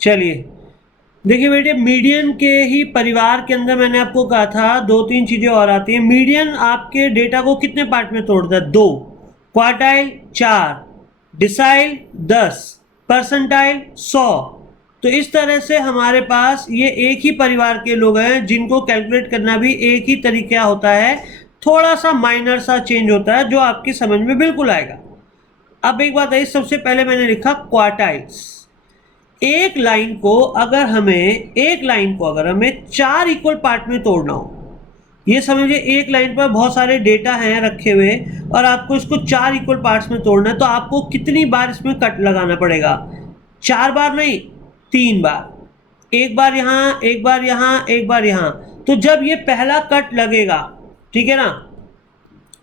चलिए देखिए बेटे, मीडियन के ही परिवार के अंदर मैंने आपको कहा था दो तीन चीजें और आती हैं। मीडियन आपके डेटा को कितने पार्ट में तोड़ता है? दो। Quartile 4, decile 10, percentile 100। तो इस तरह से हमारे पास ये एक ही परिवार के लोग हैं जिनको कैलकुलेट करना भी एक ही तरीका होता है, थोड़ा सा माइनर सा चेंज होता है जो आपकी समझ में बिल्कुल आएगा। अब एक बात है, सबसे पहले मैंने लिखा क्वार्टाइल्स। एक लाइन को अगर हमें 4 इक्वल पार्ट में तोड़ना हो, ये समझिए एक लाइन पर बहुत सारे डेटा हैं रखे हुए और आपको इसको 4 इक्वल पार्ट्स में तोड़ना है, तो आपको कितनी बार इसमें कट लगाना पड़ेगा? 4 बार नहीं, 3 बार। एक बार यहाँ, एक बार यहाँ, एक बार यहाँ। तो जब ये पहला कट लगेगा, ठीक है ना,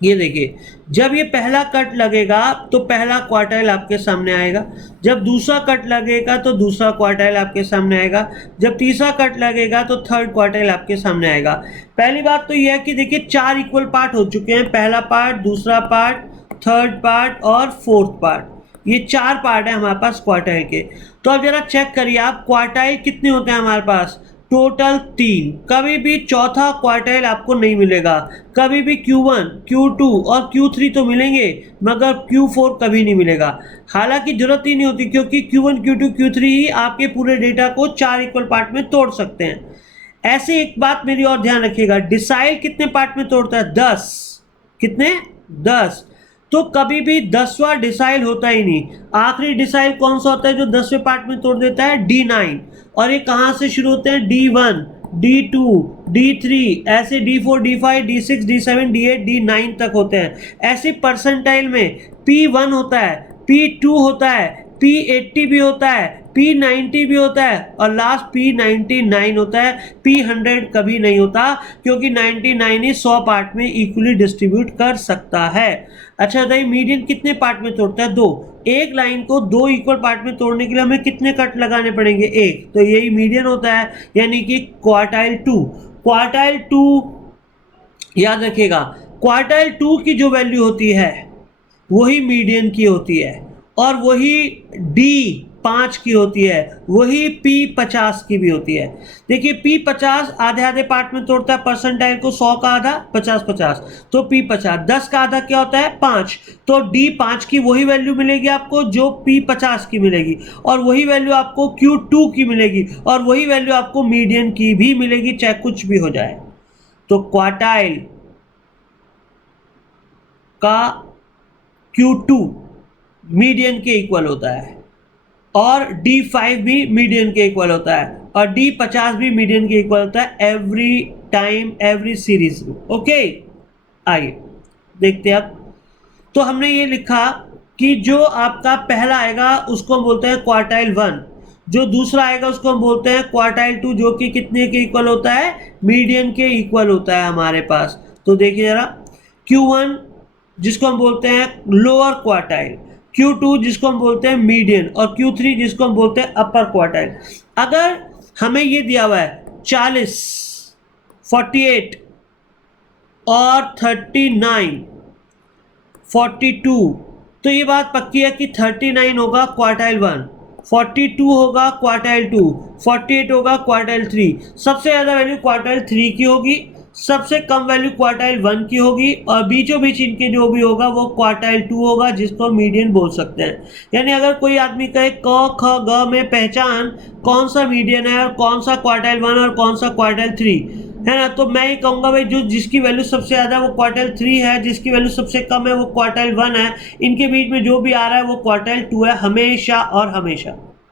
ये देखिए, जब ये पहला कट लगेगा तो पहला क्वार्टाइल आपके सामने आएगा, जब दूसरा कट लगेगा तो दूसरा क्वार्टाइल आपके सामने आएगा, जब तीसरा कट लगेगा तो थर्ड क्वार्टाइल आपके सामने आएगा। पहली बात तो यह है कि देखिए 4 इक्वल पार्ट हो चुके हैं, पहला पार्ट, दूसरा पार्ट, थर्ड पार्ट और फोर्थ पार्ट। ये 4 पार्ट है हमारे पास क्वार्टाइल के। तो अब जरा चेक करिए आप, क्वार्टाइल कितने होते हैं हमारे पास? टोटल 3। कभी भी चौथा क्वार्टाइल आपको नहीं मिलेगा। कभी भी Q1, Q2 और Q3 तो मिलेंगे, मगर Q4 कभी नहीं मिलेगा। हालांकि जरूरत ही नहीं होती, क्योंकि Q1, Q2, Q3 ही आपके पूरे डेटा को 4 इक्वल पार्ट में तोड़ सकते हैं। ऐसे एक बात मेरी और ध्यान रखिएगा, डिसाइल कितने पार्ट में तोड़ता है? 10। कितने? 10। तो कभी भी 10वां डिसाइल होता ही नहीं। आखिरी डिसाइल कौन सा होता है जो 10वें पार्ट में तोड़ देता है? D9। और ये कहां से शुरू होते हैं? D1, D2, D3, ऐसे D4, D5, D6, D7, D8, D9 तक होते हैं। ऐसे परसेंटाइल में P1 होता है, P2 होता है, P80 भी होता है, P90 भी होता है और लास्ट P99 होता है। P100 कभी नहीं होता, क्योंकि 99 ही 100 पार्ट में इक्वली डिस्ट्रीब्यूट कर सकता है। अच्छा बताइए, मीडियन कितने पार्ट में तोड़ता है? 2। एक लाइन को 2 इक्वल पार्ट में तोड़ने के लिए हमें कितने कट लगाने पड़ेंगे? 1। तो यही मीडियन होता है, यानी कि क्वार्टाइल 2। क्वार्टाइल 2 याद रखिएगा, क्वार्टाइल 2 की जो वैल्यू होती है वही मीडियन की होती है, और वही D5 की होती है, वही P50 की भी होती है। देखिए P50 आधे आधे पार्ट में तोड़ता है परसेंटाइल को, 100 का आधा 50-50, तो P50। 10 का आधा क्या होता है? 5। तो D5 की वही वैल्यू मिलेगी आपको जो P50 की मिलेगी, और वही वैल्यू आपको Q2 की मिलेगी, और वही वैल्यू आपको मीडियन की भी मिलेगी, चाहे कुछ भी हो जाए। तो क्वार्टाइल का Q2 मीडियन के इक्वल होता है, और D5 भी मीडियन के इक्वल होता है, और D50 भी मीडियन के इक्वल होता है, एवरी टाइम, एवरी सीरीज में। ओके, आइए देखते हैं अब। तो हमने ये लिखा कि जो आपका पहला आएगा उसको हम बोलते हैं क्वार्टाइल 1, जो दूसरा आएगा उसको हम बोलते हैं क्वार्टाइल 2, जो कि कितने के इक्वल होता है? मीडियन के इक्वल होता है हमारे पास। तो देखिए जरा, Q1 जिसको हम बोलते हैं लोअर क्वार्टाइल, Q2 जिसको हम बोलते हैं मीडियन, और Q3 जिसको हम बोलते हैं अपर क्वार्टाइल। अगर हमें ये दिया हुआ है 40, 48 और 39, 42, तो ये बात पक्की है कि 39 होगा क्वार्टाइल 1, 42 होगा क्वार्टाइल 2, 48 होगा क्वार्टाइल 3। सबसे ज़्यादा वैल्यू क्वार्टाइल 3 की होगी, सबसे कम वैल्यू क्वार्टाइल 1 की होगी, और बीचों बीच इनके जो भी होगा वो क्वार्टाइल 2 होगा, जिसको मीडियन बोल सकते हैं। यानी अगर कोई आदमी कहे क ख ग में पहचान कौन सा मीडियन है और कौन सा क्वार्टाइल 1 और कौन सा क्वार्टाइल 3 है ना, तो मैं ये कहूँगा भाई, जो जिसकी वैल्यू सबसे ज़्यादा वो क्वार्टाइल 3 है, जिसकी वैल्यू सबसे कम है वो क्वार्टाइल 1 है, इनके बीच में जो भी आ रहा है वो क्वार्टाइल 2 है, हमेशा और हमेशा।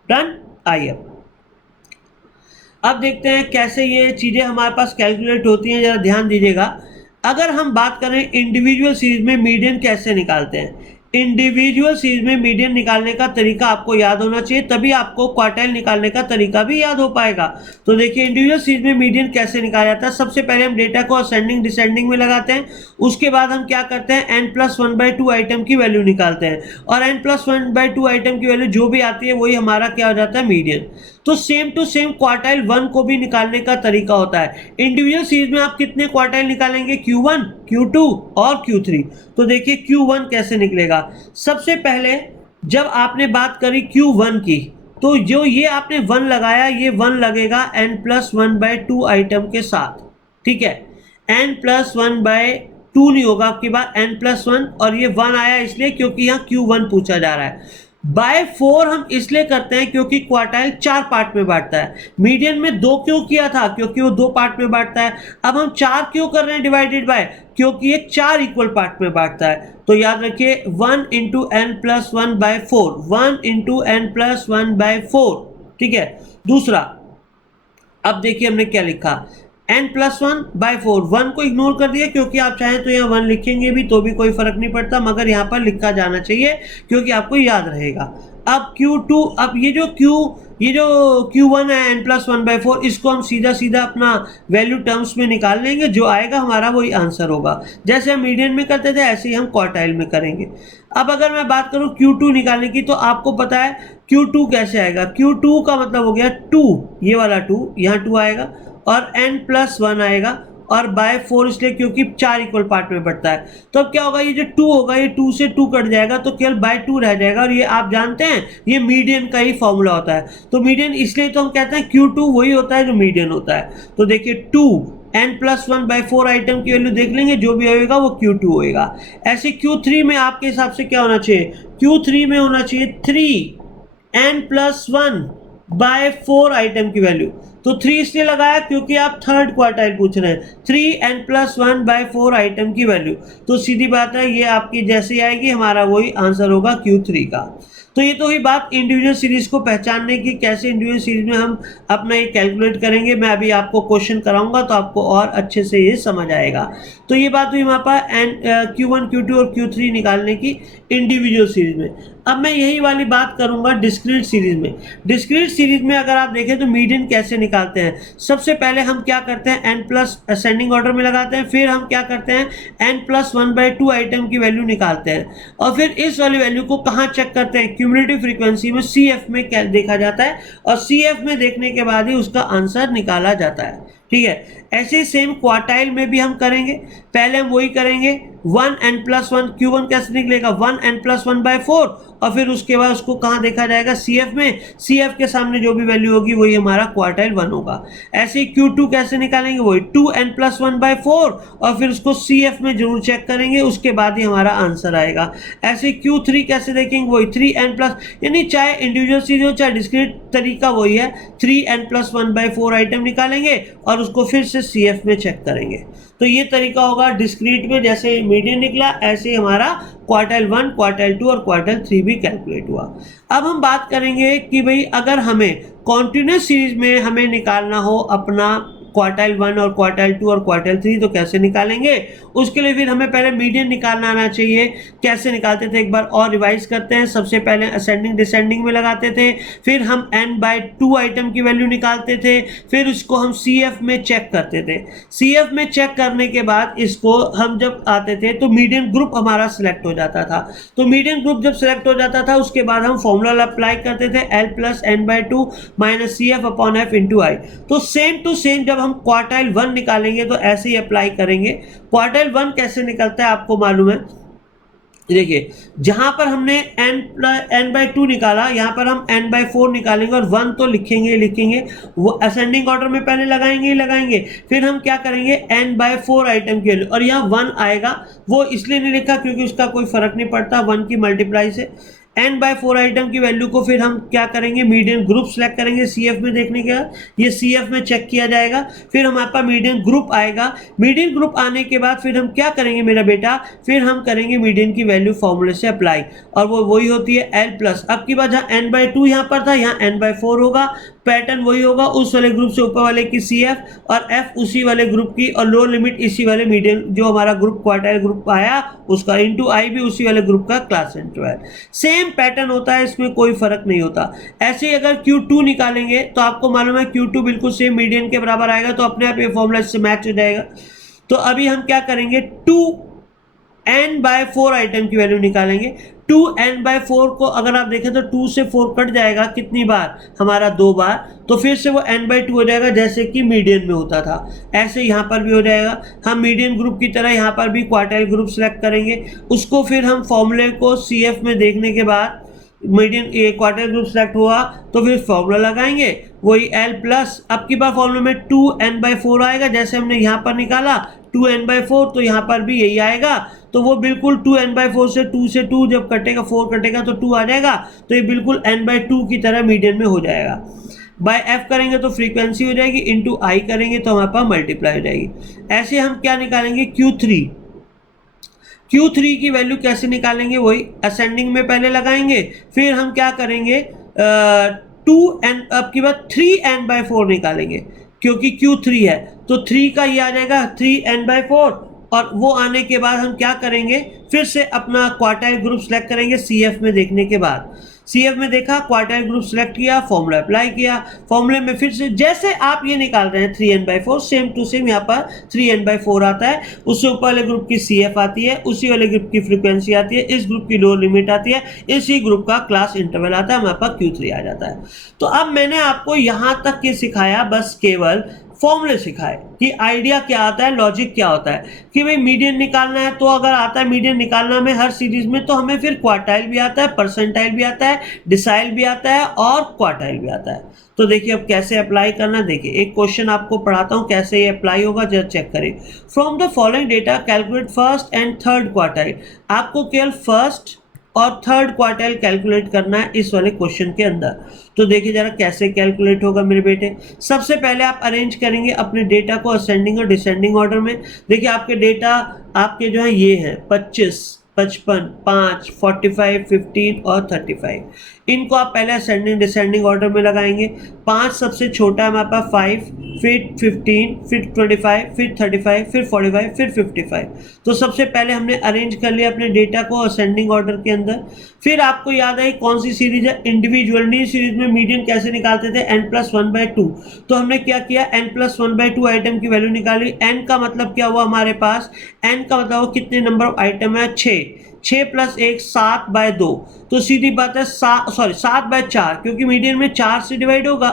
डन। आइए अब देखते हैं कैसे ये चीज़ें हमारे पास कैलकुलेट होती हैं, ज़रा ध्यान दीजिएगा। अगर हम बात करें इंडिविजुअल सीरीज में मीडियन कैसे निकालते हैं, इंडिविजुअल सीरीज में मीडियन निकालने का तरीका आपको याद होना चाहिए, तभी आपको क्वार्टाइल निकालने का तरीका भी याद हो पाएगा। तो देखिए इंडिविजुअल सीरीज में मीडियन कैसे निकाला जाता है। सबसे पहले हम डेटा को असेंडिंग डिसेंडिंग में लगाते हैं, उसके बाद हम क्या करते हैं, n+1/2 आइटम की वैल्यू निकालते हैं, और n+1/2 आइटम की वैल्यू जो भी आती है वही हमारा क्या हो जाता है? मीडियन। तो सेम टू सेम क्वार्टाइल 1 को भी निकालने का तरीका होता है। इंडिविजुअल सीरीज में आप कितने क्वार्टाइल निकालेंगे? Q1, Q2 और Q3। तो देखिए Q1 कैसे निकलेगा। सबसे पहले जब आपने बात करी Q1 की, तो जो ये आपने 1 लगाया, ये 1 लगेगा n+1/2 आइटम के साथ, ठीक है। n+1/2 नहीं होगा आपकी बात, n+1, और ये 1 आया इसलिए क्योंकि यहाँ Q1 पूछा जा रहा है। बाय 4 हम इसलिए करते हैं क्योंकि क्वार्टाइल 4 पार्ट में बांटता है। मीडियन में 2 क्यों किया था? क्योंकि वो 2 पार्ट में बांटता है। अब हम 4 क्यों कर रहे हैं डिवाइडेड बाय? क्योंकि ये 4 इक्वल पार्ट में बांटता है। तो याद रखिए 1 × n+1/4, 1 × n+1/4, ठीक है। दूसरा, अब देखिए हमने क्या लिखा, n+1/4, 1 को इग्नोर कर दिया क्योंकि आप चाहें तो यहाँ 1 लिखेंगे भी तो भी कोई फर्क नहीं पड़ता, मगर यहाँ पर लिखा जाना चाहिए क्योंकि आपको याद रहेगा। अब Q2, अब ये जो Q1 है n+1/4, इसको हम सीधा सीधा अपना वैल्यू टर्म्स में निकाल लेंगे, जो आएगा हमारा वही आंसर होगा। जैसे हम मीडियन में करते थे ऐसे ही हम क्वार्टाइल में करेंगे। अब अगर मैं बात करूँ Q2 निकालने की, तो आपको पता है Q2 कैसे आएगा। Q2 का मतलब हो गया 2, ये वाला 2, यहाँ 2 आएगा और n+1 आएगा, और बाय 4 इसलिए क्योंकि 4 इक्वल पार्ट में बढ़ता है। तो अब क्या होगा, ये जो 2 होगा ये 2 से 2 कट जाएगा तो केवल बाय 2 रह जाएगा, और ये आप जानते हैं ये मीडियन का ही फॉर्मूला होता है। तो मीडियन इसलिए तो हम कहते हैं Q2 वही होता है जो मीडियन होता है। तो देखिए 2 n+1/4 आइटम की वैल्यू देख लेंगे, जो भी होएगा वो Q2 होएगा। ऐसे Q3 में आपके हिसाब से क्या होना चाहिए? Q3 में होना चाहिए 3 n+1/4 आइटम की वैल्यू। तो 3 इसलिए लगाया क्योंकि आप थर्ड क्वार्टाइल पूछ रहे हैं। 3 n+1/4 आइटम की वैल्यू, तो सीधी बात है ये आपकी जैसी आएगी हमारा वही आंसर होगा Q3 का। तो ये तो हुई बात इंडिविजुअल सीरीज को पहचानने की, कैसे इंडिविजुअल सीरीज में हम अपना ये कैलकुलेट करेंगे। मैं अभी आपको क्वेश्चन कराऊंगा तो आपको और अच्छे से ये समझ आएगा। तो ये बात हुई वहाँ पर Q1, Q2 और Q3 निकालने की इंडिविजुअल सीरीज में। अब मैं यही वाली बात करूंगा डिस्क्रीट सीरीज में। डिस्क्रीट सीरीज में अगर आप देखें तो मीडियन कैसे निकालते हैं। सबसे पहले हम क्या करते हैं, n+ असेंडिंग ऑर्डर में लगाते हैं, फिर हम क्या करते हैं n+1/2 आइटम की वैल्यू निकालते हैं, और फिर इस वाली वैल्यू को कहाँ चेक करते हैं, क्यूमुलेटिव फ्रीक्वेंसी में CF में क्या देखा जाता है, और CF में देखने के बाद ही उसका आंसर निकाला जाता है, ठीक है। ऐसे सेम क्वार्टाइल में भी हम करेंगे। पहले हम वही करेंगे 1 n+1, Q1 कैसे निकलेगा 1 n+1/4, और फिर उसके बाद उसको कहाँ देखा जाएगा, CF में। CF के सामने जो भी वैल्यू होगी वही हमारा क्वार्टाइल 1 होगा। ऐसे ही Q2 कैसे निकालेंगे, वही 2 n+1/4, और फिर उसको CF में जरूर चेक करेंगे, उसके बाद ही हमारा आंसर आएगा। ऐसे Q3 कैसे देखेंगे, वही 3 n+, यानी चाहे इंडिविजुअल सीरीज हो चाहे डिस्क्रीट, तरीका वही है। 3 n+1/4 आइटम निकालेंगे और उसको फिर से CF में चेक करेंगे। तो ये तरीका होगा डिस्क्रीट में, जैसे मीडियन निकला ऐसे ही हमारा क्वार्टाइल 1, क्वार्टाइल 2 और क्वार्टाइल 3 भी कैलकुलेट हुआ। अब हम बात करेंगे कि भाई अगर हमें कॉन्टिन्यूस सीरीज में हमें निकालना हो अपना क्वार्टाइल 1 और क्वार्टाइल 2 और क्वार्टाइल 3, तो कैसे निकालेंगे। उसके लिए फिर हमें पहले मीडियन निकालना आना चाहिए। कैसे निकालते थे एक बार और रिवाइज करते हैं। सबसे पहले असेंडिंग डिसेंडिंग में लगाते थे, फिर हम n/2 आइटम की वैल्यू निकालते थे, फिर उसको हम CF में चेक करते थे। CF में चेक करने के बाद इसको हम जब आते थे तो मीडियन ग्रुप हमारा सिलेक्ट हो जाता था। तो मीडियन ग्रुप जब सिलेक्ट हो जाता था उसके बाद हम फॉर्मूला अप्लाई करते थे L + n/2 - CF/F × I। तो सेम टू सेम जब हम क्वार्टाइल 1 निकालेंगे तो ऐसे ही अप्लाई करेंगे। क्वार्टाइल 1 कैसे निकलता है आपको मालूम है। देखिए जहां पर हमने n/2 निकाला, यहाँ पर हम n/4 निकालेंगे और 1 तो लिखेंगे वो असेंडिंग ऑर्डर में पहले लगाएंगे। फिर हम क्या करेंगे n/4 आइटम के लिए, और यहाँ 1 आएगा, वो इसलिए नहीं लिखा क्योंकि उसका कोई फर्क नहीं पड़ता 1 की मल्टीप्लाई से। n/4 आइटम की वैल्यू को फिर हम क्या करेंगे, मीडियन ग्रुप सेलेक्ट करेंगे CF में देखने के बाद, ये CF में चेक किया जाएगा। फिर हमारे पास मीडियन ग्रुप आएगा। मीडियन ग्रुप आने के बाद फिर हम क्या करेंगे मेरा बेटा, फिर हम करेंगे मीडियन की वैल्यू फॉर्मूले से अप्लाई, और वो वही होती है L+। अब की बात जहाँ n/2 यहाँ पर था, यहाँ n/4 होगा। पैटर्न वही होगा, उस वाले ग्रुप से ऊपर वाले की CF और F उसी वाले ग्रुप की, और लोअर लिमिट इसी वाले मीडियन जो हमारा ग्रुप क्वार्टाइल ग्रुप आया उसका, इंटू I भी उसी वाले ग्रुप का क्लास सेंटर है। सेम पैटर्न होता है, इसमें कोई फर्क नहीं होता। ऐसे ही अगर Q2 निकालेंगे तो आपको मालूम है Q2 बिल्कुल सेम मीडियन के बराबर आएगा, तो अपने आप ये फॉर्मूला इससे मैच हो जाएगा। तो अभी हम क्या करेंगे, 2 n/4 आइटम की वैल्यू निकालेंगे। 2 n/4 को अगर आप देखें तो 2 से 4 कट जाएगा कितनी बार, हमारा 2 बार, तो फिर से वो n/2 हो जाएगा जैसे कि मीडियन में होता था। ऐसे यहाँ पर भी हो जाएगा। हम मीडियन ग्रुप की तरह यहाँ पर भी क्वार्टाइल ग्रुप सेलेक्ट करेंगे, उसको फिर हम फॉर्मूले को CF में देखने के बाद मीडियन ये क्वार्टाइल ग्रुप सेलेक्ट हुआ तो फिर फॉर्मूला लगाएंगे वही L प्लस, अब की बार फॉर्मूला में 2n/4 आएगा, जैसे हमने यहाँ पर निकाला 2n/4 तो यहाँ पर भी यही आएगा। तो वो बिल्कुल 2n/4 से 2 जब कटेगा 4 कटेगा तो 2 आ जाएगा, तो ये बिल्कुल n/2 की तरह मीडियन में हो जाएगा। बाय f करेंगे तो फ्रीक्वेंसी हो जाएगी, इंटू आई करेंगे तो हमारे पास मल्टीप्लाई हो जाएगी। ऐसे हम क्या निकालेंगे Q3 की वैल्यू कैसे निकालेंगे, वही असेंडिंग में पहले लगाएंगे, फिर हम क्या करेंगे 2n अब की बात 3n/4 निकालेंगे, क्योंकि Q3 है तो 3 का ये आ जाएगा 3n/4, और वो आने के बाद हम क्या करेंगे फिर से अपना क्वार्टाइल ग्रुप सेलेक्ट करेंगे CF में देखने के बाद। CF में देखा, क्वार्टाइल ग्रुप सेलेक्ट किया, फॉर्मूला अप्लाई किया, फॉर्मूले में फिर से जैसे आप ये निकाल रहे हैं 3n/4 सेम टू सेम यहाँ पर 3n/4 आता है, उससे ऊपर वाले ग्रुप की CF आती है, उसी वाले ग्रुप की फ्रीक्वेंसी आती है, इस ग्रुप की लोअर लिमिट आती है, इसी ग्रुप का क्लास इंटरवल आता है, हमारे पास Q3 आ जाता है। तो अब मैंने आपको यहाँ तक के सिखाया, बस केवल फॉर्मूले सिखाए कि आइडिया क्या आता है, लॉजिक क्या होता है कि भाई मीडियन निकालना है, तो अगर आता है मीडियन निकालना में हर सीरीज में, तो हमें फिर क्वार्टाइल भी आता है, परसेंटाइल भी आता है, डिसाइल भी आता है और क्वार्टाइल भी आता है। तो देखिए अब कैसे अप्लाई करना, देखिए एक क्वेश्चन आपको पढ़ाता हूँ कैसे ये अप्लाई होगा, जरा चेक करें। From the following data calculate first and third quartile. आपको केवल फर्स्ट और थर्ड क्वार्टाइल कैलकुलेट करना है इस वाले क्वेश्चन के अंदर। तो देखिए जरा कैसे कैलकुलेट होगा मेरे बेटे। सबसे पहले आप अरेंज करेंगे अपने डेटा को असेंडिंग और डिसेंडिंग ऑर्डर में। देखिए आपके डेटा आपके जो है ये हैं 25, 55, 5, 45, 15 और 35। इनको आप पहले असेंडिंग डिसेंडिंग ऑर्डर में लगाएंगे। 5 सबसे छोटा है हमारे पास 5, फिर 15, फिर 25, फिर 35, फिर 45, फिर 55। तो सबसे पहले हमने अरेंज कर लिया अपने डेटा को असेंडिंग ऑर्डर के अंदर। फिर आपको याद है कौन सी सीरीज है, इंडिविजुअल सीरीज में मीडियन कैसे निकालते थे, n+1/2। तो हमने क्या किया, n+1/2 आइटम की वैल्यू निकाली। n का मतलब क्या हुआ हमारे पास, n का मतलब कितने नंबर ऑफ आइटम है, 6 + 1 7/2। तो सीधी बात है 7/4, क्योंकि मीडियन में 4 से डिवाइड होगा,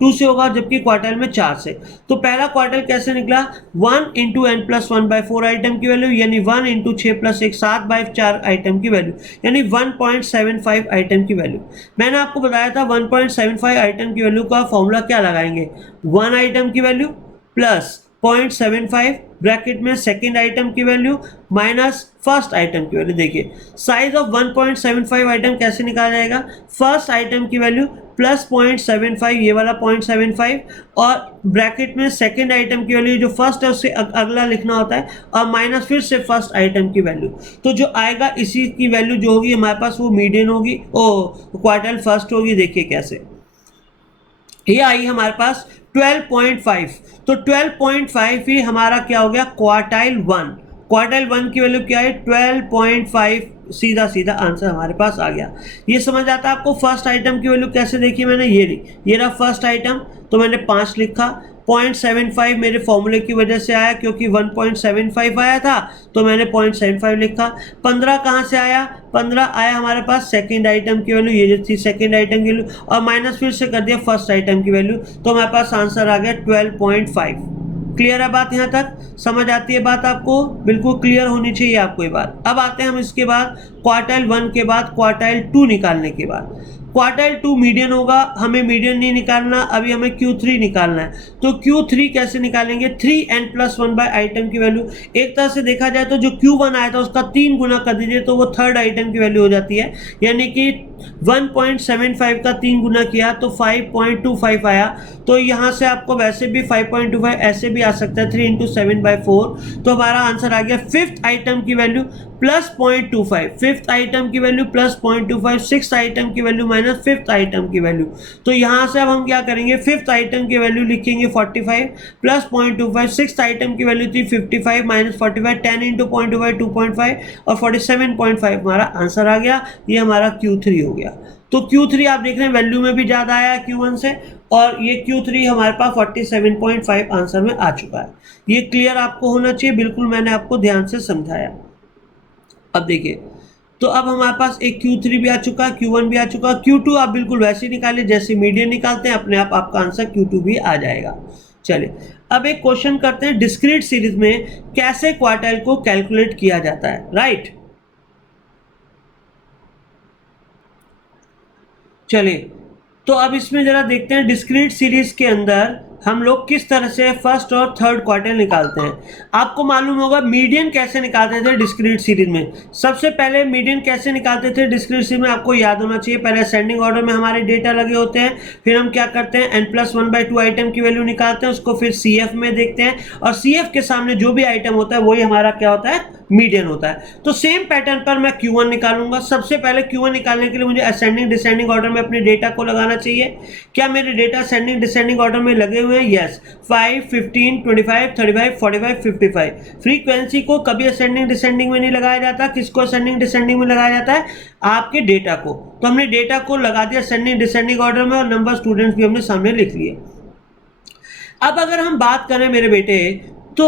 2 से होगा, जबकि क्वार्टाइल में 4 से। तो पहला क्वार्टाइल कैसे निकला, 1 × n+1/4 आइटम की वैल्यू, यानी 1 × 6 + 1 7/4 आइटम की वैल्यू, यानी 1.75 आइटम की वैल्यू। मैंने आपको बताया था 1.75 आइटम की वैल्यू का फॉर्मूला क्या लगाएंगे, 1 आइटम की वैल्यू प्लस 0.75 ब्रैकेट में सेकंड आइटम की वैल्यू माइनस फर्स्ट आइटम की वैल्यू। देखिए साइज ऑफ 1.75 आइटम कैसे निकाला जाएगा, फर्स्ट आइटम की वैल्यू प्लस 0.75, ये वाला 0.75, और ब्रैकेट में सेकंड आइटम की वैल्यू जो फर्स्ट है उससे अगला लिखना होता है, और माइनस फिर से फर्स्ट आइटम की वैल्यू। तो जो आएगा इसी की वैल्यू जो होगी हमारे पास वो मीडियन होगी, क्वार्टाइल फर्स्ट होगी। देखिए कैसे, ये आई हमारे पास 12.5। तो 12.5 ही हमारा क्या हो गया, क्वार्टाइल 1। क्वार्टाइल 1 की वैल्यू क्या है, 12.5। सीधा सीधा आंसर हमारे पास आ गया। ये समझ आता है आपको। फर्स्ट आइटम की वैल्यू कैसे देखी मैंने, ये रहा फर्स्ट आइटम, तो मैंने 5 लिखा। 0.75 मेरे फॉर्मूले की वजह से आया, क्योंकि 1.75 आया था तो मैंने 0.75 लिखा। 15 कहाँ से आया, 15 आया हमारे पास सेकंड आइटम की वैल्यू, ये जो थी सेकंड आइटम की वैल्यू, और माइनस फिर से कर दिया फर्स्ट आइटम की वैल्यू, तो हमारे पास आंसर आ गया 12.5। क्लियर है बात, यहाँ तक समझ आती है बात आपको, बिल्कुल क्लियर होनी चाहिए आपको ये बात। अब आते हैं हम इसके बाद क्वार्टाइल 1 के बाद क्वार्टाइल 2 निकालने के बाद। क्वार्टाइल 2 मीडियन होगा, हमें मीडियन नहीं निकालना, अभी हमें Q3 निकालना है। तो Q3 कैसे निकालेंगे, 3n+1 बाय आइटम की वैल्यू। एक तरह से देखा जाए तो जो Q1 आया था उसका 3 गुना कर दीजिए तो वो थर्ड आइटम की वैल्यू हो जाती है, यानी कि 1.75 का 3 गुना किया तो 5.25 आया। तो यहाँ से आपको वैसे भी 5.25 ऐसे भी आ सकता है, 3 × 7/4। तो हमारा आंसर आ गया फिफ्थ आइटम की वैल्यू प्लस 0.25, फिफ्थ आइटम की वैल्यू प्लस 0.25, सिक्स आइटम की वैल्यू माइनस फिफ्थ आइटम की वैल्यू। तो यहाँ से अब हम क्या करेंगे, फिफ्थ आइटम की वैल्यू लिखेंगे 45 प्लस 0.25, सिक्स आइटम की वैल्यू थी 55 माइनस 45, 10 × 0.25 2.5 और 47.5 हमारा आंसर आ गया। ये हमारा Q3 हो गया। तो Q3 आप देख रहे हैं वैल्यू में भी ज़्यादा आया Q1 से, और ये Q3 हमारे पास 47.5 आंसर में आ चुका है। ये क्लियर आपको होना चाहिए, बिल्कुल मैंने आपको ध्यान से समझाया। अब देखिए, तो अब हमारे पास एक Q3 भी आ चुका, Q1 भी आ चुका, Q2 आप बिल्कुल वैसे ही निकालिए जैसे मीडियन निकालते हैं, अपने आप आपका आंसर Q2 भी आ जाएगा। चलिए अब एक क्वेश्चन करते हैं, डिस्क्रीट सीरीज में कैसे क्वार्टाइल को कैलकुलेट किया जाता है, राइट। चलिए, तो अब इसमें ज़रा देखते हैं डिस्क्रीट सीरीज़ के अंदर हम लोग किस तरह से फर्स्ट और थर्ड क्वार्टाइल निकालते हैं। आपको मालूम होगा मीडियन कैसे निकालते थे डिस्क्रीट सीरीज में। सबसे पहले मीडियन कैसे निकालते थे डिस्क्रीट सीरीज में, आपको याद होना चाहिए। पहले असेंडिंग ऑर्डर में हमारे डेटा लगे होते हैं, फिर हम क्या करते हैं n+1/2 आइटम की वैल्यू निकालते हैं, उसको फिर CF में देखते हैं, और CF के सामने जो भी आइटम होता है वही हमारा क्या होता है, मीडियन होता है। तो सेम पैटर्न पर मैं Q1 निकालूंगा। सबसे पहले Q1 निकालने के लिए मुझे असेंडिंग डिसेंडिंग ऑर्डर में अपने डेटा को लगाना चाहिए। क्या मेरे डेटा असेंडिंग डिसेंडिंग ऑर्डर में लगे हुए हैं? यस। 5, 15, 25, 35, 45, 55। फ्रीक्वेंसी को कभी असेंडिंग डिसेंडिंग में नहीं लगाया जाता। किसको असेंडिंग डिसेंडिंग में लगाया जाता है? आपके डेटा को। तो हमने डेटा को लगा दिया असेंडिंग डिसेंडिंग ऑर्डर में, और नंबर स्टूडेंट्स भी हमने सामने लिख लिए। अब अगर हम बात करें मेरे बेटे, तो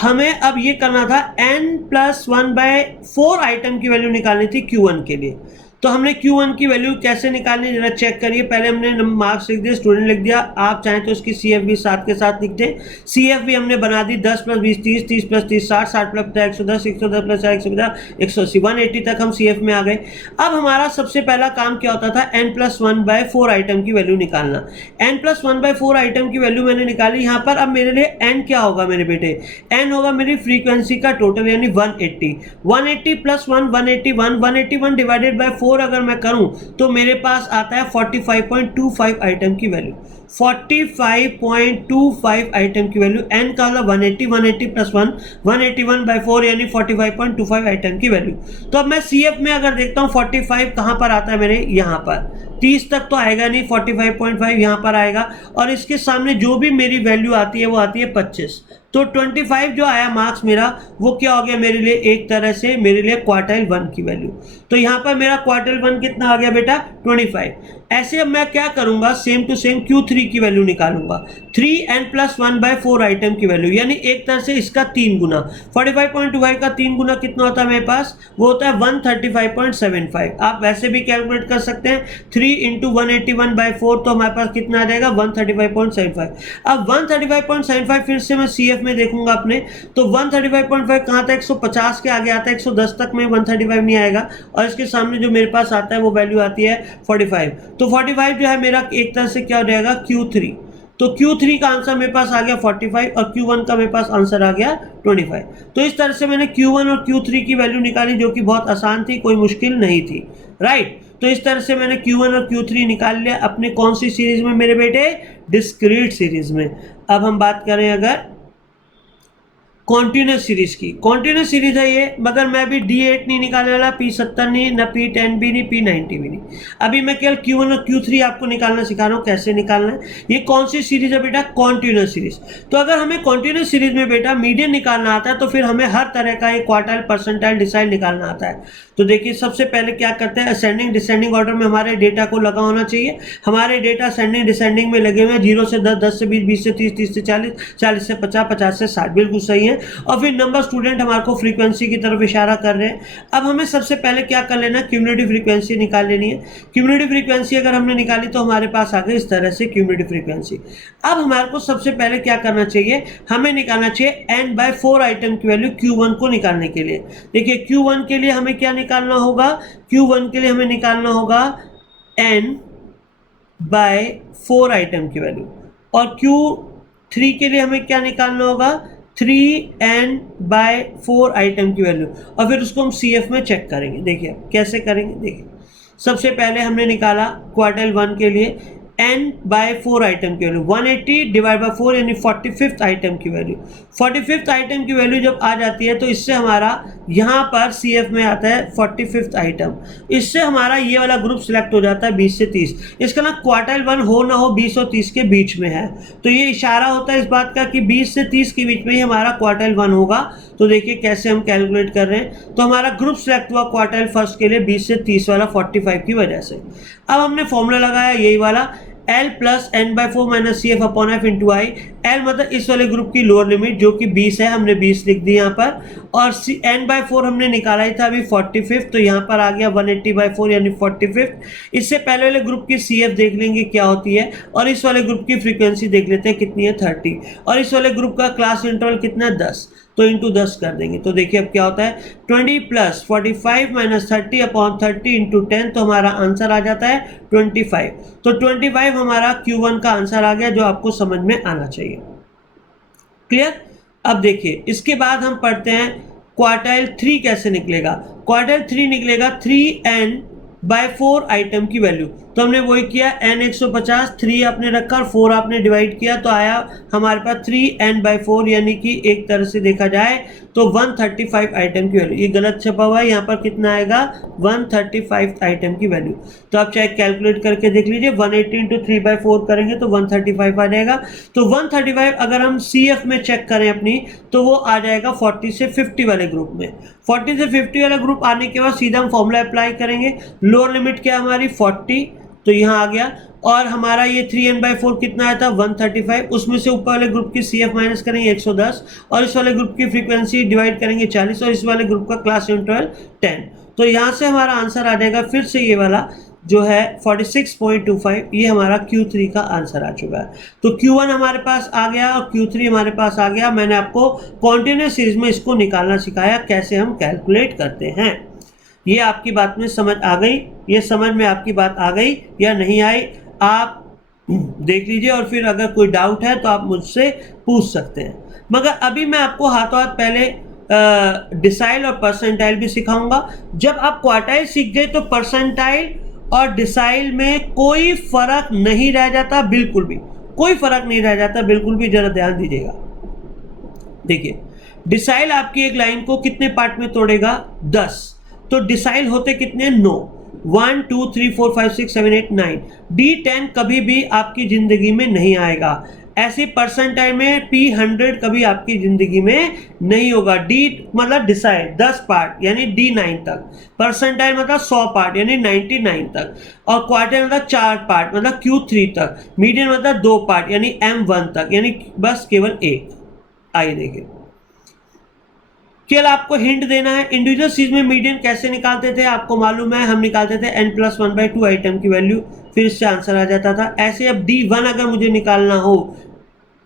हमें अब ये करना था n+1/4 आइटम की वैल्यू निकालनी थी Q1 के लिए। तो हमने Q1 की वैल्यू कैसे निकालनी, जरा चेक करिए। पहले हमने मार्क्स लिख दिया, स्टूडेंट लिख दिया। आप चाहें तो उसकी CF भी साथ के साथ लिख दें। CF भी हमने बना दी 10 + 20 30, 30 + 30 60, 60 + 50 110, 110 + 4 150, 180, 180 तक हम CF में आ गए। अब हमारा सबसे पहला काम क्या होता था, n+1/4 आइटम की वैल्यू निकालना। n+1/4 आइटम की वैल्यू मैंने निकाली। यहाँ पर अब मेरे लिए n क्या होगा मेरे बेटे, n होगा मेरी फ्रीक्वेंसी का टोटल, यानी 180। 180 + 1 181, 181 डिवाइडेड बाय 4 अगर मैं करूं तो मेरे पास आता है 45.25 आइटम की वैल्यू। 45.25 आइटम की वैल्यू, n का मतलब 180, 180 + 1 181/4 यानी 45.25 आइटम की वैल्यू। तो अब मैं CF में अगर देखता हूं 45 कहां पर आता है मेरे, यहां पर। 30 तक तो आएगा नहीं, 45.5 यहां पर आएगा, और इसके सामने जो भी मेरी वैल्यू आती है वो आती है 25। तो 25 जो आया मार्क्स मेरा, वो क्या हो गया मेरे लिए, एक तरह से मेरे लिए क्वार्टाइल 1 की वैल्यू। तो यहाँ पर मेरा क्वार्टाइल 1 कितना आ गया बेटा, 25। ऐसे अब मैं क्या करूंगा, सेम टू सेम Q3 की वैल्यू निकालूंगा। 3n+1/4 आइटम की वैल्यू, यानी एक तरह से इसका 3 गुना। 45.25 का 3 गुना कितना होता है मेरे पास, वो होता है 135.75। आप वैसे भी कैलकुलेट कर सकते हैं। 3 × 181/4 तो हमारे पास कितना आ जाएगा, 135.75। अब 135.75 फिर से मैं CF में देखूंगा अपने, तो 135.5 कहाँ था, 150 के आगे आता है, 110 तक में 135 नहीं आएगा, और इसके सामने जो मेरे पास आता है वो वैल्यू आती है 45। तो 45 जो है मेरा एक तरह से क्या हो जाएगा, Q3। तो Q3 का आंसर मेरे पास आ गया 45, और Q1 का मेरे पास आंसर आ गया 25। तो इस तरह से मैंने Q1 और Q3 की वैल्यू निकाली, जो कि बहुत आसान थी, कोई मुश्किल नहीं थी, राइट। तो इस तरह से मैंने Q1 और Q3 निकाल लिया अपने कौन सी सीरीज में मेरे बेटे, डिस्क्रीट सीरीज में। अब हम बात करें अगर कॉन्टिन्यूस सीरीज की, कॉन्टिन्यूस सीरीज है ये, मगर मैं अभी D8 नहीं निकालने वाला, P70 नहीं, ना P10 भी नहीं, P90 भी नहीं। अभी मैं केवल Q1 और Q3 आपको निकालना सिखा रहा हूँ, कैसे निकालना है। ये कौन सी सीरीज है बेटा, कॉन्टिन्यूस सीरीज। तो अगर हमें कॉन्टिन्यूस सीरीज में बेटा मीडियन निकालना आता है, तो फिर हमें हर तरह का एक क्वार्टाइल, परसेंटाइल, डिसाइल निकालना आता है। तो देखिए सबसे पहले क्या करते हैं, असेंडिंग डिसेंडिंग ऑर्डर में हमारे डेटा को लगा होना चाहिए। हमारे डेटा असेंडिंग डिसेंडिंग में लगे हुए हैं, 0 से 10, 10 से 20, 20 से 30, 30 से 40, 40 से 50, 50 से 60, बिल्कुल सही है। और फिर नंबर स्टूडेंट हमारे को फ्रीक्वेंसी की तरफ इशारा कर रहे हैं। अब हमें सबसे पहले क्या कर लेना, क्यूमुलेटिव फ्रीक्वेंसी निकाल लेनी है। क्यूमुलेटिव फ्रीक्वेंसी अगर हमने निकाली तो हमारे पास आ गई इस तरह से क्यूमुलेटिव फ्रीक्वेंसी। अब हमारे को सबसे पहले क्या करना चाहिए, हमें निकालना चाहिए n/4 आइटम की वैल्यू Q1 को निकालने के लिए। देखिए Q1 के लिए हमें क्या निकालना होगा, Q1 के लिए हमें निकालना होगा n/4 आइटम की वैल्यू, और Q3 के लिए हमें क्या निकालना होगा, 3n/4 आइटम की वैल्यू, और फिर उसको हम CF में चेक करेंगे। देखिए कैसे करेंगे, देखिए सबसे पहले हमने निकाला क्वार्टाइल 1 के लिए n/4 आइटम की वैल्यू, 180 डिवाइड बाय 4 यानी 45th आइटम की वैल्यू। 45th आइटम की वैल्यू जब आ जाती है तो इससे हमारा यहाँ पर CF में आता है 45th आइटम। इससे हमारा ये वाला ग्रुप सिलेक्ट हो जाता है 20 से 30। इसका ना क्वार्टाइल 1 हो ना हो 20 और 30 के बीच में है, तो ये इशारा होता है इस बात का कि 20 से 30 के बीच में ही हमारा क्वार्टाइल 1 होगा। तो देखिए कैसे हम कैलकुलेट कर रहे हैं, तो हमारा ग्रुप सिलेक्ट हुआ क्वार्टाइल फर्स्ट के लिए 20 से 30 वाला 45 की वजह से। अब हमने फॉर्मूला लगाया यही वाला, L + n/4 - CF / F × I। L मतलब इस वाले ग्रुप की लोअर लिमिट जो कि 20 है, हमने 20 लिख दी यहाँ पर, और n/4 हमने निकाला ही था अभी 45th, तो यहाँ पर आ गया 180/4 यानी 45th। इससे पहले वाले ग्रुप की CF देख लेंगे क्या होती है, और इस वाले ग्रुप की फ्रीक्वेंसी देख लेते हैं कितनी है, 30, और इस वाले ग्रुप का क्लास इंटरवल कितना है, 10। तो इंटू 10 कर देंगे। तो देखिए अब क्या होता है, 20 प्लस 45 माइनस 30 अपॉन 30 इंटू 10, तो हमारा आंसर आ जाता है 25। तो 25 हमारा Q1 का आंसर आ गया, जो आपको समझ में आना चाहिए। क्लियर। अब देखिए इसके बाद हम पढ़ते हैं क्वार्टाइल 3 कैसे निकलेगा। क्वार्टाइल 3 निकलेगा 3n/4 आइटम की वैल्यू। तो हमने वही किया, n 150, 3 आपने रखा और 4 आपने डिवाइड किया, तो आया हमारे पास 3n/4, यानी कि एक तरह से देखा जाए तो 135 आइटम की वैल्यू। ये गलत छपा हुआ है, यहाँ पर कितना आएगा 135 आइटम की वैल्यू। तो आप चाहे कैलकुलेट करके देख लीजिए, 180 इंटू 3/4 करेंगे तो 135 आ जाएगा। तो 135 अगर हम CF में चेक करें अपनी, तो वो आ जाएगा 40 से 50 वाले ग्रुप में। 40 से 50 वाला ग्रुप आने के बाद सीधा हम फॉर्मूला अप्लाई करेंगे। लोअर लिमिट क्या हमारी 40, तो यहाँ आ गया। और हमारा ये 3n/4 कितना आया था 135, उसमें से ऊपर वाले ग्रुप की CF माइनस करेंगे 110, और इस वाले ग्रुप की फ्रीक्वेंसी डिवाइड करेंगे 40, और इस वाले ग्रुप का क्लास इंटरवल 10। तो यहाँ से हमारा आंसर आ जाएगा फिर से ये वाला जो है 46.25, ये हमारा Q3 का आंसर आ चुका है। तो Q1 हमारे पास आ गया और Q3 हमारे पास आ गया। मैंने आपको कॉन्टिन्यूस सीरीज में इसको निकालना सिखाया, कैसे हम कैलकुलेट करते हैं। ये आपकी बात में समझ आ गई, ये समझ में आपकी बात आ गई या नहीं आई, आप देख लीजिए, और फिर अगर कोई डाउट है तो आप मुझसे पूछ सकते हैं। मगर अभी मैं आपको हाथों हाथ पहले डिसाइल और परसेंटाइल भी सिखाऊंगा। जब आप क्वार्टाइल सीख गए तो परसेंटाइल और डिसाइल में कोई फर्क नहीं रह जाता, बिल्कुल भी कोई फर्क नहीं रह जाता, बिल्कुल भी। जरा ध्यान दीजिएगा। देखिए डिसाइल आपकी एक लाइन को कितने पार्ट में तोड़ेगा 10, तो डिसाइल होते कितने 9, 1 2 3 4 5 6 7 8 9। D10 कभी भी आपकी जिंदगी में नहीं आएगा। ऐसी परसेंटाइल में P100 कभी आपकी जिंदगी में नहीं होगा। D मतलब डिसाइल 10 पार्ट यानी D9 तक, परसेंटाइल मतलब 100 पार्ट यानी 99 तक, और क्वार्टाइल मतलब 4 पार्ट मतलब Q3 तक, मीडियन मतलब 2 पार्ट यानी M1 तक, यानी बस केवल एक। आइए देखिए, केवल आपको हिंट देना है। इंडिविजुअल सीरीज में मीडियन कैसे निकालते थे आपको मालूम है, हम निकालते थे n+1/2 आइटम की वैल्यू, फिर इससे आंसर आ जाता था। ऐसे अब D1 अगर मुझे निकालना हो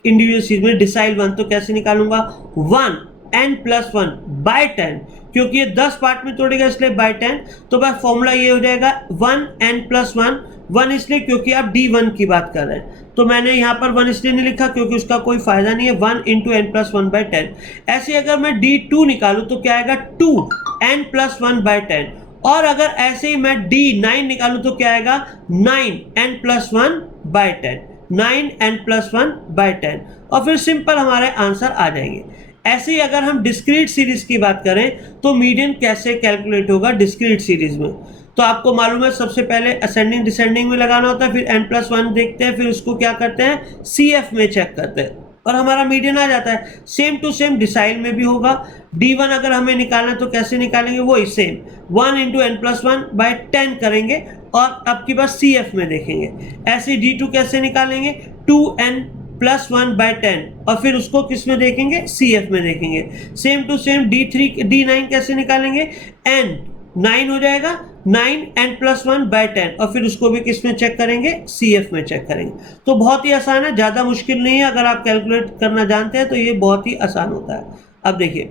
इंडिविजुअल सीरीज में डिसाइल 1, तो कैसे निकालूंगा 1n+1/10, क्योंकि ये 10 पार्ट में तोड़ेगा इसलिए बाय 10। तो बस फॉर्मूला ये हो जाएगा 1n+1, 1 इसलिए क्योंकि आप D1 की बात कर रहे हैं, तो मैंने यहाँ पर 1 इसलिए नहीं लिखा क्योंकि उसका कोई फायदा नहीं है, 1 इंटू n+1/10। ऐसे अगर मैं D2 निकालूं तो क्या आएगा 2n+1/10, और अगर ऐसे ही मैं D9 निकालूं तो क्या आएगा 9n+1/10, 9n+1/10, और फिर सिंपल हमारे आंसर आ जाएंगे। ऐसे ही अगर हम डिस्क्रीट सीरीज की बात करें तो मीडियन कैसे कैलकुलेट होगा डिस्क्रीट सीरीज में, तो आपको मालूम है सबसे पहले असेंडिंग डिसेंडिंग में लगाना होता है, फिर n+1 देखते हैं, फिर उसको क्या करते हैं CF में चेक करते हैं और हमारा मीडियन आ जाता है। सेम टू सेम डिसाइल में भी होगा। D1 अगर हमें निकालना है तो कैसे निकालेंगे, वही सेम 1 इंटू n+1/10 करेंगे और आपकी बात CF में देखेंगे। ऐसे D2 कैसे निकालेंगे 2n+1/10 और फिर उसको किस में देखेंगे CF में देखेंगे। सेम टू सेम D9 कैसे निकालेंगे, n9 हो जाएगा 9n+1/10 और फिर उसको भी किस में चेक करेंगे CF में चेक करेंगे। तो बहुत ही आसान है, ज़्यादा मुश्किल नहीं है। अगर आप कैलकुलेट करना जानते हैं तो ये बहुत ही आसान होता है। अब देखिए,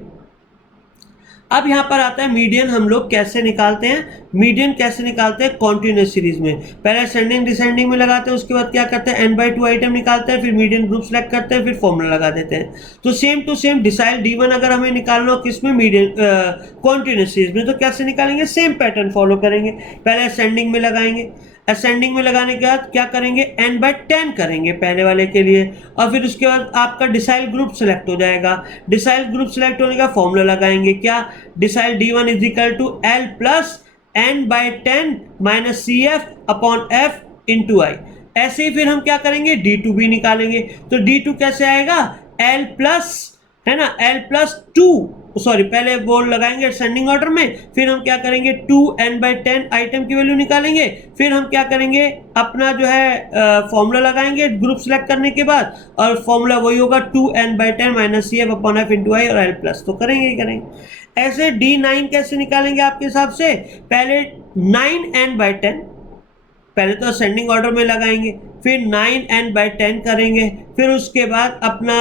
अब यहाँ पर आता है मीडियन हम लोग कैसे निकालते हैं। मीडियन कैसे निकालते हैं कॉन्टिन्यूस सीरीज में, पहले असेंडिंग डिसेंडिंग में लगाते हैं, उसके बाद क्या करते हैं n/2 आइटम निकालते हैं, फिर मीडियन ग्रुप सेलेक्ट करते हैं, फिर फॉर्मूला लगा देते हैं। तो same to same decile D1 अगर हमें निकालना हो किस में मीडियन कॉन्टिन्यूस सीरीज में, तो कैसे निकालेंगे सेम पैटर्न फॉलो करेंगे। पहले असेंडिंग में लगाएंगे, असेंडिंग में लगाने के बाद क्या करेंगे n/10 करेंगे पहले वाले के लिए, और फिर उसके बाद आपका डिसाइल ग्रुप सेलेक्ट हो जाएगा। डिसाइल ग्रुप सेलेक्ट होने का फॉर्मूला लगाएंगे, क्या decile D1 = L + n/10 - CF / F × I। ऐसे ही फिर हम क्या करेंगे D2 भी निकालेंगे। तो D2 कैसे आएगा L+ है ना, L+2, सॉरी पहले बोल लगाएंगे असेंडिंग ऑर्डर में, फिर हम क्या करेंगे 2n/10 आइटम की वैल्यू निकालेंगे, फिर हम क्या करेंगे अपना जो है फॉर्मूला लगाएंगे ग्रुप सेलेक्ट करने के बाद, और फॉर्मूला वही होगा 2n/10 - CF / F × I और L+, तो करेंगे ही करेंगे। ऐसे D9 कैसे निकालेंगे आपके हिसाब से, पहले 9n/10 पहले तो असेंडिंग ऑर्डर में लगाएंगे, फिर 9n/10 करेंगे, फिर उसके बाद अपना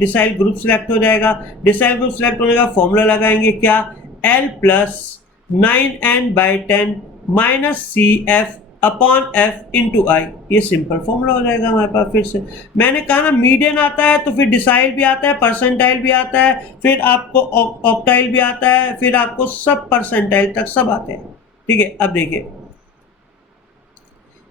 डिसाइल ग्रुप सेलेक्ट हो जाएगा। डिसाइल ग्रुप सेलेक्ट होने का फॉर्मूला लगाएंगे क्या, L plus 9n/10 minus CF upon F into I. ये सिंपल फॉर्मूला हो जाएगा हमारे पास। फिर से मैंने कहा ना मीडियन आता है तो फिर डिसाइल भी आता है, परसेंटाइल भी आता है, फिर आपको ऑक्टाइल भी आता है, फिर आपको सब परसेंटाइल तक सब आते हैं। ठीक है, अब देखिए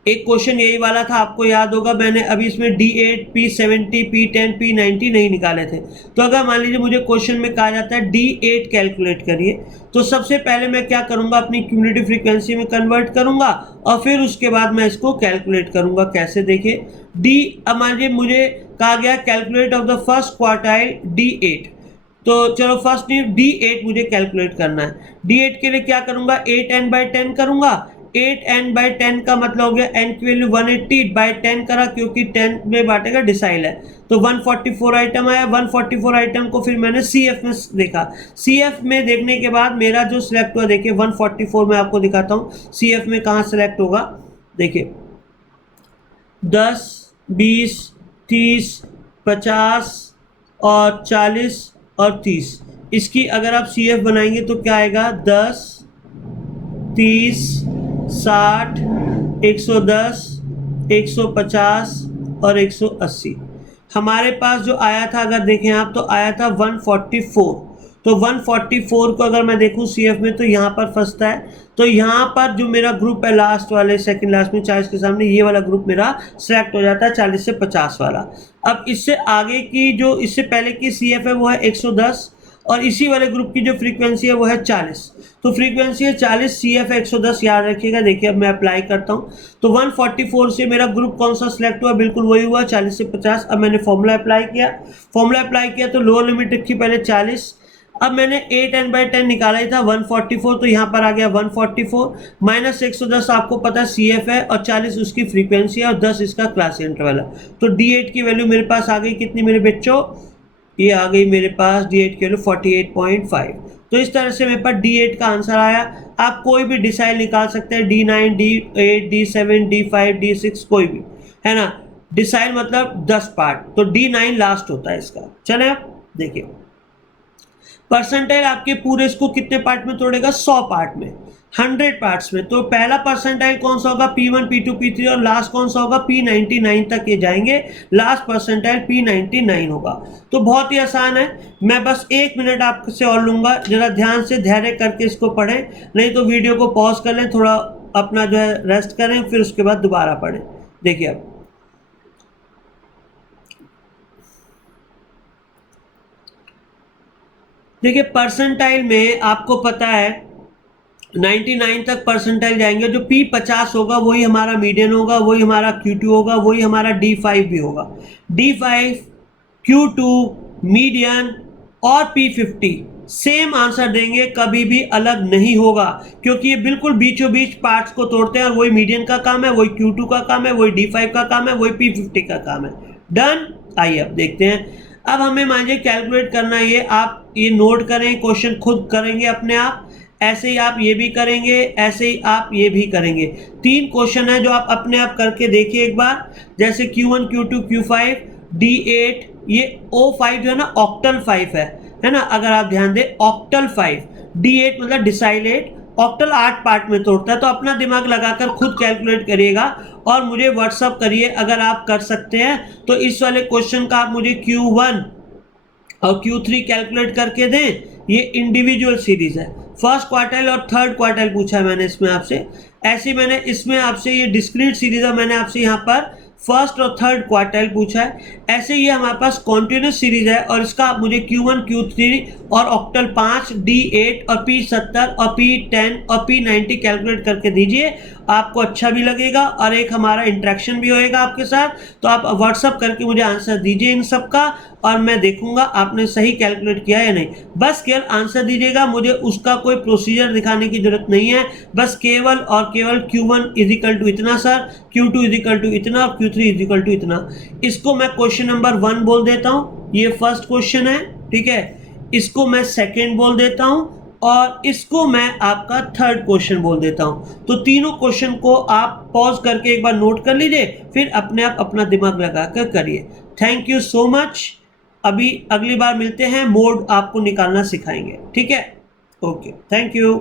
एक क्वेश्चन यही वाला था, आपको याद होगा मैंने अभी इसमें D8, P70, P10, P90 नहीं निकाले थे। तो अगर मान लीजिए मुझे क्वेश्चन में कहा जाता है D8 कैलकुलेट करिए, तो सबसे पहले मैं क्या करूंगा, अपनी क्यूमुलेटिव फ्रीक्वेंसी में कन्वर्ट करूंगा और फिर उसके बाद मैं इसको कैलकुलेट करूंगा। कैसे, देखिए अब मान लीजिए मुझे कहा गया calculate of the first quartile D8, तो चलो फर्स्ट D8 मुझे कैलकुलेट करना है। D8 के लिए क्या करूंगा, 8n/10 करूंगा। 8n/10 का मतलब हो गया n की वैल्यू 180/10 करा, क्योंकि 10 में बांटेगा डिसाइल है, तो 144 आइटम आया। 144 आइटम को फिर मैंने CF में देखा। CF में देखने के बाद मेरा जो सिलेक्ट हुआ, देखिए 144 में आपको दिखाता हूँ CF में कहाँ सिलेक्ट होगा। देखिए 10, 20, 30, 50 और 40 और 30, इसकी अगर आप CF बनाएंगे तो क्या आएगा, 10, 30, 60, 110, 150 और 180। हमारे पास जो आया था, अगर देखें आप, तो आया था 144। तो 144 को अगर मैं देखूं CF में, तो यहाँ पर फंसता है। तो यहाँ पर जो मेरा ग्रुप है लास्ट वाले, सेकंड लास्ट में 40 के सामने, ये वाला ग्रुप मेरा सेलेक्ट हो जाता है 40 से 50 वाला। अब इससे आगे की जो इससे पहले की CF है वो है 110, और इसी वाले ग्रुप की जो फ्रीक्वेंसी है वो है 40। तो फ्रीक्वेंसी है 40, CF है 110, याद रखिएगा। देखिए अब मैं अप्लाई करता हूँ, तो 144 से मेरा ग्रुप कौन सा सिलेक्ट हुआ, बिल्कुल वही हुआ 40 से 50। अब मैंने फॉर्मूला अप्लाई किया, तो लोअर लिमिट रखी पहले 40। अब मैंने 8n/10 निकाला ही था 144, तो यहाँ पर आ गया 144 माइनस 110, आपको पता है CF है, और 40 उसकी फ्रीक्वेंसी है, और 10 इसका क्लास इंटरवल है। तो D8 की वैल्यू मेरे पास आ गई कितनी मेरे बच्चों, ये आ गई मेरे पास D8 की वैल्यू 48.5। तो इस तरह से मेरे पास D8 का आंसर आया। आप कोई भी डिसाइल निकाल सकते हैं, D9, D8, D7, D5, D6, कोई भी, है ना। डिसाइल मतलब 10 पार्ट, तो D9 लास्ट होता है इसका। चले अब देखिए परसेंटाइल आपके पूरे इसको कितने पार्ट में तोड़ेगा, 100 पार्ट में, 100 पार्ट्स में। तो पहला परसेंटाइल कौन सा होगा, P1, P2, P3, और लास्ट कौन सा होगा, P99 तक ये जाएंगे। लास्ट परसेंटाइल P99 होगा। तो बहुत ही आसान है, मैं बस 1 मिनट आपसे और लूंगा, जरा ध्यान से धैर्य करके इसको पढ़ें, नहीं तो वीडियो को पॉज कर लें, थोड़ा अपना जो है रेस्ट करें, फिर उसके बाद दोबारा पढ़ें। देखिए अब देखिए परसेंटाइल में आपको पता है 99 तक परसेंटाइल जाएंगे। जो P50 होगा वही हमारा मीडियन होगा, वही हमारा Q2 होगा, वही हमारा D5 भी होगा। D5, Q2, मीडियन और P50 सेम आंसर देंगे, कभी भी अलग नहीं होगा, क्योंकि ये बिल्कुल बीचों बीच पार्ट्स को तोड़ते हैं, और वही मीडियन का काम है, वही Q2 का काम है, वही D5 का काम है, वही P50 का काम है। डन। आइए अब देखते हैं। अब हमें मान लीजिए कैलकुलेट करना है, ये आप ये नोट करें, क्वेश्चन खुद करेंगे अपने आप, ऐसे ही आप ये भी करेंगे, ऐसे ही आप ये भी करेंगे। 3 क्वेश्चन है जो आप अपने आप करके देखिए एक बार, जैसे Q1, Q2, Q5, D8, ये O5 जो है ना ऑक्टल 5 है ना, अगर आप ध्यान दें ऑक्टल 5, D8 मतलब डिसाइलेट, ऑक्टल 8 पार्ट में तोड़ता है। तो अपना दिमाग लगाकर खुद कैलकुलेट करिएगा और मुझे व्हाट्सअप करिए अगर आप कर सकते हैं। तो इस वाले क्वेश्चन का आप मुझे Q1 और Q3 कैलकुलेट करके दें। ये इंडिविजुअल सीरीज है, फर्स्ट क्वार्टाइल और थर्ड क्वार्टाइल पूछा है मैंने इसमें आपसे। ऐसे मैंने इसमें आपसे ये डिस्क्रीट सीरीज है, मैंने आपसे यहाँ पर फर्स्ट और थर्ड क्वार्टाइल पूछा है। ऐसे ये हमारे पास कॉन्टिन्यूस सीरीज है, और इसका आप मुझे Q1, Q3 और ऑक्टल 5, D8 और P70 और P10 और P90 कैलकुलेट करके दीजिए, आपको अच्छा भी लगेगा और एक हमारा इंटरेक्शन भी होएगा आपके साथ। तो आप व्हाट्सअप करके मुझे आंसर दीजिए इन सब का, और मैं देखूंगा आपने सही कैलकुलेट किया या नहीं। बस केवल आंसर दीजिएगा, मुझे उसका कोई प्रोसीजर दिखाने की जरूरत नहीं है, बस केवल और केवल Q1 इजिकल टू इतना सर, Q2 इजिकल टू इतना और Q3 इजिकल टू इतना। इसको मैं क्वेश्चन नंबर 1 बोल देता हूँ, ये फर्स्ट क्वेश्चन है, ठीक है। इसको मैं सेकेंड बोल देता हूँ, और इसको मैं आपका थर्ड क्वेश्चन बोल देता हूं। तो तीनों क्वेश्चन को आप पॉज करके एक बार नोट कर लीजिए, फिर अपने आप अपना दिमाग लगाकर करिए। Thank you so much. अभी अगली बार मिलते हैं, मोड आपको निकालना सिखाएंगे, ठीक है? Okay, thank you.